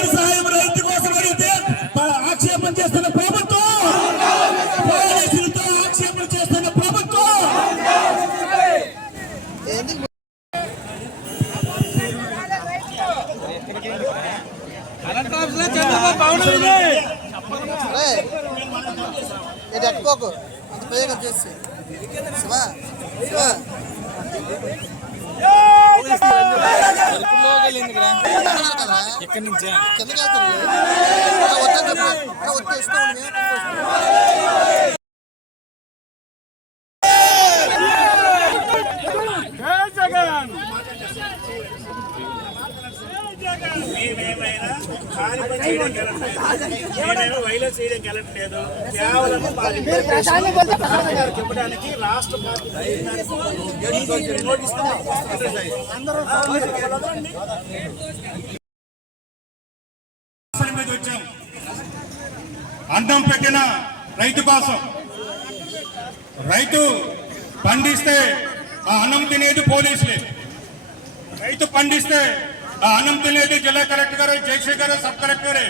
పెట్టుబడి సాయం రైతు కోసం అడిగితే ఆక్షేపణ చేస్తున్న ప్రభుత్వం, పోలీసులతో ఆక్షేపణ చేస్తున్న ప్రభుత్వం. ఎక్కడి నుంచా మేమేమైనా కానిపై చేయడం మేమేమో వైలెన్స్ చేయడం వెళ్ళట్లేదు. కేవలం చెప్పడానికి రాష్ట్ర మీద వచ్చాం. అన్నం పెట్టిన రైతు కోసం, రైతు పండిస్తే ఆ అన్నం తినేది పోలీసులే, రైతు పండిస్తే ఆ అన్నం తినేది జిల్లా కలెక్టర్ గారు, జయశేఖర్ గారు, సబ్ కలెక్టరే.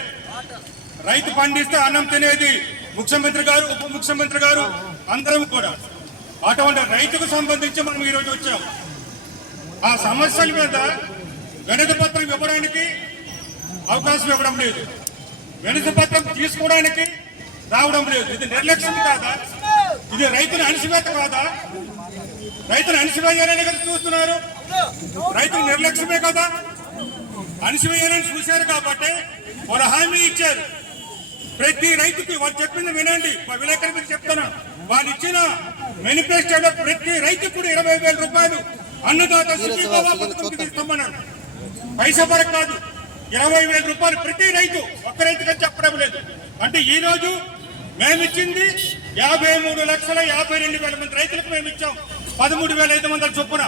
రైతు పండిస్తే అన్నం తినేది ముఖ్యమంత్రి గారు, ఉప ముఖ్యమంత్రి గారు, అందరం కూడా. అటువంటి రైతుకు సంబంధించి మనం ఈరోజు వచ్చాం. ఆ సమస్యల మీద వినతి పత్రం ఇవ్వడానికి అవకాశం ఇవ్వడం లేదు, వినతి పత్రం తీసుకోవడానికి రావడం లేదు. ఇది నిర్లక్ష్యం కాదా? ఇది రైతుల అణిచివేత కాదా? రైతులు అణిచివేయాలని కదా చూస్తున్నారు. రైతులు నిర్లక్ష్యమే కదా, అణిచివేయాలని చూశారు. కాబట్టి వారు హామీ ఇచ్చారు. ప్రతి రైతుకి వారు చెప్పింది వినండి, విలేకరుల మీద చెప్తాను. వారు ఇచ్చిన మేనిఫెస్టోలో ప్రతి రైతుకు కూడా 20,000 రూపాయలు అన్నదాత ఇస్తామన్నారు. పైసా వరకు కాదు, 20,000 రూపాయలు ప్రతి రైతు, ఒక్క రైతుగా చెప్పడం లేదు. అంటే ఈ రోజు మేమిచ్చింది 53,52,000 మంది రైతులకు మేము ఇచ్చాం. 13,500 చొప్పున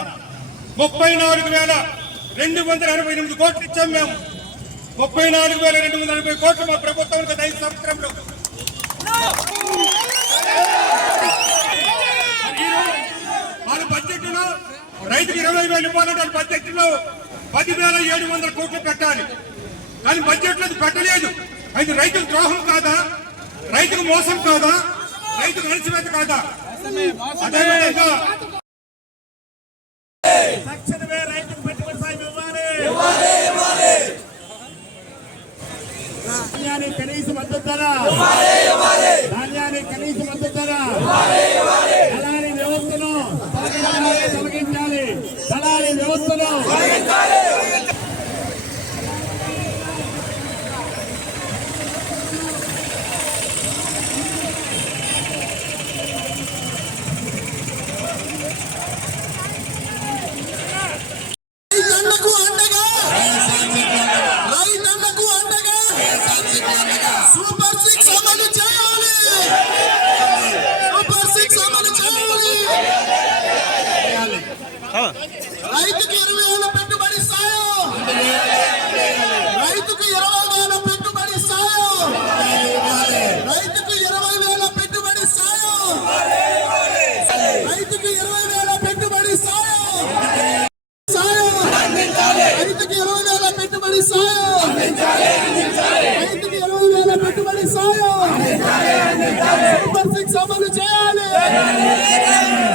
34,288 కోట్లు ఇచ్చాం. మేము 34,280 కోట్లు మా ప్రభుత్వం 5 సంవత్సరంలో. వాళ్ళ బడ్జెట్ లో రైతుకు 20,000 ఇవ్వాలంటే బడ్జెట్ లో 10,700 కోట్లు పెట్టాలి. కానీ బడ్జెట్ లో పెట్టలేదు. అది రైతుకు ద్రోహం కాదా? రైతుకు మోసం కాదా? రైతుకు అణచివేత కాదా? అదేవిధంగా తక్షణమే రైతుకు పెట్టుబడి సాయం ఇవ్వాలి. ధాన్యానికి కనీస మద్దతు ధర, ధాన్యానికి కనీస మద్దతు ధర, దళారీ వ్యవస్థను తొలగించాలి. దళారీ వ్యవస్థను రైతుకి 20,000 పెట్టుబడి సాయం, రైతుకు 20,000 పెట్టుబడి సాయం, రైతుకు 20,000 పెట్టుబడి సాయం, రైతుకు 20,000 పెట్టుబడి సాయం, రైతుకి 20,000 పెట్టుబడి సాయం, రైతుకి 20,000 పెట్టుబడి సాయం. సూపర్ 6 అమలు చేయాలి,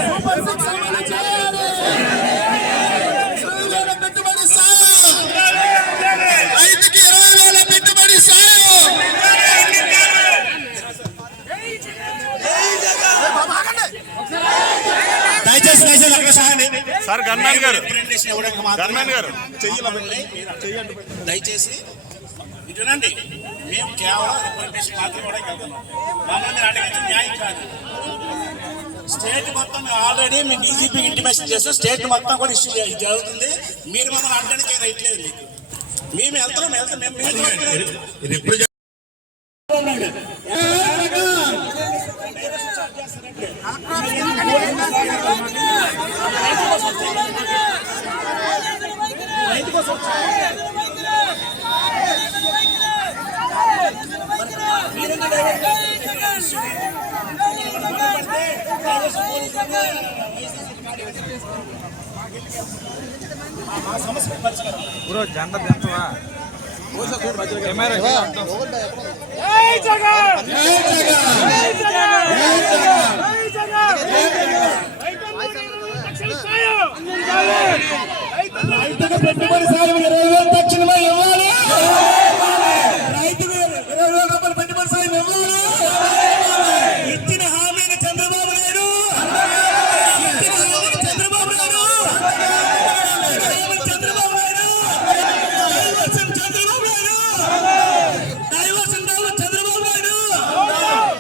సూపర్ 6 అమలు చేయాలి. సార్ గన్మెన్ గారు దయచేసి వినండి. మేము కేవలం రిప్రజెంటేషన్ మాత్రం కూడా వెళ్తున్నాం. మమ్మల్ని అడిగితే న్యాయం కాదు. స్టేట్ మొత్తం ఆల్రెడీ మీ డీజీపీ ఇంటిమేషన్ చేస్తే స్టేట్ మొత్తం కూడా ఇష్యూ జరుగుతుంది. మీరు మమ్మల్ని అడ్డానికి రైట్ లేదు. మీకు మేము వెళ్తున్నాం రైతు కోసం బ్రో జెండా దించవా రైతుకు పెట్టుబడి సాయం 20,000 తక్షణమే ఇవ్వాలి. రైతుకు 20,000 రూపాయలు పెట్టుబడి సాయం ఇవ్వాలి. ఇచ్చిన హామీని చంద్రబాబు నాయుడు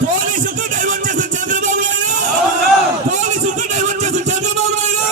పోలీసులతో డైవర్ట్ చేసిన చంద్రబాబు నాయుడు పోలీసులతో డైవర్ట్ చేసిన చంద్రబాబు నాయుడు.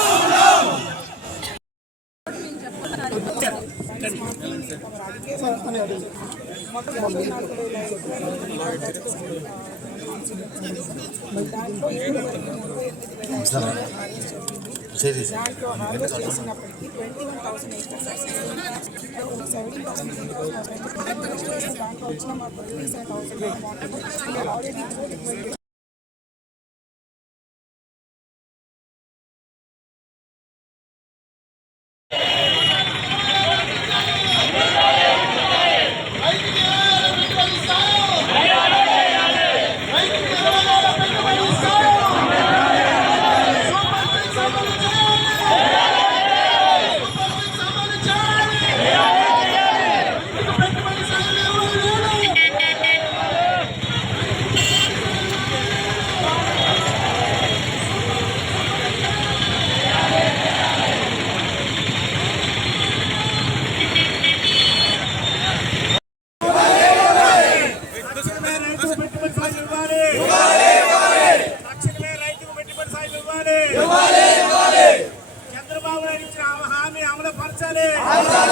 చంద్రబాబు నాయుడు ఇచ్చిన హామీ అమలు పరచాలి. చంద్రబాబు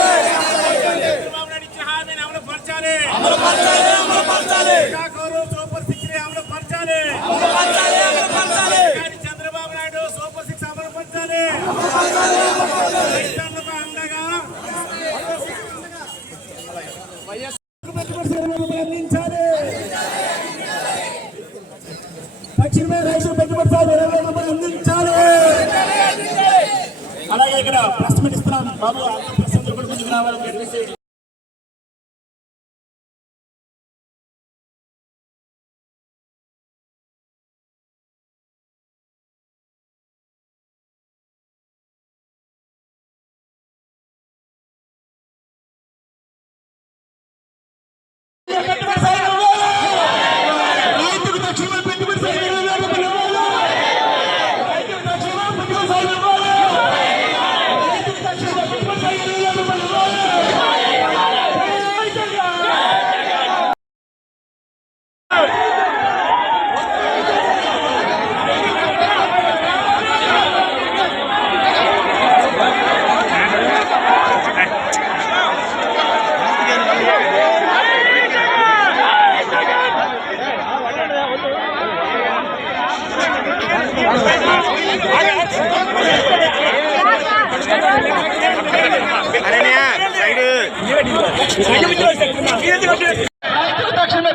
నాయుడు ఇచ్చిన హామీని అమలు పరచాలి. సూపర్ 6 అమలు పరచాలి. చంద్రబాబు నాయుడు సూపర్ 6 అమలు పరచాలి. రైతులకు అండగా అందించాలి. తక్షణమే రైతు పెట్టుబడి సాయం 20,000 రూపాయలు అందించాలి. అలాగే ఇక్కడ ప్రెస్ మీట్ ఇస్తున్నాం బాబు, ప్రెస్ కూడా ముందుకు రావాలని చెప్పేసి రైతుకు తక్షణమే పెట్టుబడి సాయం 20,000 రూపాయలు ఇవ్వాలి. రైతుకు తక్షణమే పెట్టుబడి సాయం ఇవ్వాలి. రైతుకు తక్షణమే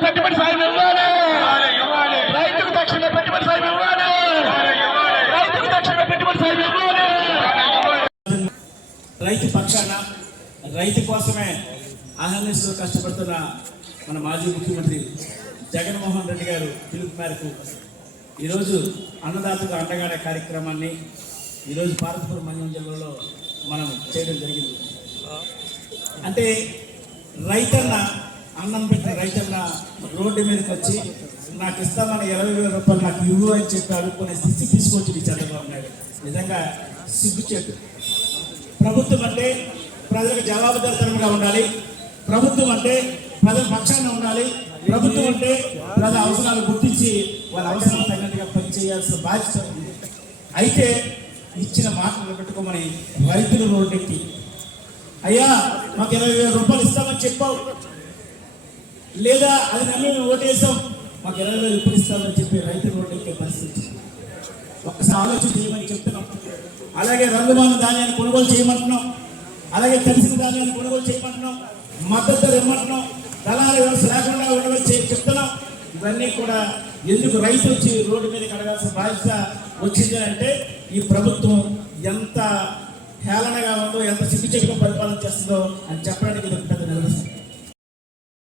పెట్టుబడి సాయం 20,000 రూపాయలు ఇవ్వాలి. రైతుకు తక్షణమే పెట్టుబడి సాయం ఇవ్వాలి. రైతుకు తక్షణమే పెట్టుబడి సాయం ఇవ్వాలి. రైతుకు తక్షణమే పెట్టుబడి సాయం ఇవ్వాలి. రైతు పక్షాన రైతు కోసమే అహర్నిశలు కష్టపడుతున్న మన మాజీ ముఖ్యమంత్రి జగన్మోహన్ రెడ్డి గారు పిలుపు మేరకు ఈరోజు అన్నదాతకు అండగాడే కార్యక్రమాన్ని ఈరోజు పార్వతీపురం మన్యం జిల్లాలో మనం చేయడం జరిగింది. అంటే రైతన్న అన్నం పెట్టిన రైతన్న రోడ్డు మీదకి వచ్చి నాకు ఇస్తామని 20,000 రూపాయలు నాకు ఇవ్వు అని చెప్పి అడుక్కునే స్థితి తీసుకొచ్చి చంద్రబాబు నాయుడు నిజంగా సిగ్గుచేటు. ప్రభుత్వం అంటే ప్రజలకు జవాబుదారితనంగా ఉండాలి. ప్రభుత్వం అంటే ప్రజల పక్షాన ఉండాలి. ప్రభుత్వం అంటే ప్రజల అవసరాలు గుర్తించి వాళ్ళ అవసరాలు తగినట్టుగా పనిచేయాల్సిన బాధ్యత ఉంది. అయితే ఇచ్చిన మాటలు పెట్టుకోమని రైతులు రోడ్డెక్కి అయ్యా మాకు 20,000 రూపాయలు ఇస్తామని చెప్పావు, లేదా అది నమ్మి మేము ఓటేసాం, మాకు 20,000 ఇప్పుడు ఇస్తామని చెప్పి రైతులు రోడ్డెక్కే పరిస్థితి. ఒక్కసారి ఆలోచన చేయమని చెప్తున్నాం. అలాగే రంగుమాన ధాన్యాన్ని కొనుగోలు చేయమంటున్నాం. అలాగే తడిసిన ధాన్యాన్ని కొనుగోలు చేయమంటున్నాం. మద్దతు ధర ఇవ్వమంటున్నాం. దళాల వ్యవస్థ లేకుండా ఉండవని చెప్తున్నాం. ఇవన్నీ కూడా ఎందుకు రైతు వచ్చి రోడ్డు మీద కడగాల్సిన బాధ్యత వచ్చింది అంటే ఈ ప్రభుత్వం ఎంత హేళనగా ఉందో, ఎంత సిగ్గుచేటుగా పరిపాలన చేస్తుందో అని చెప్పడానికి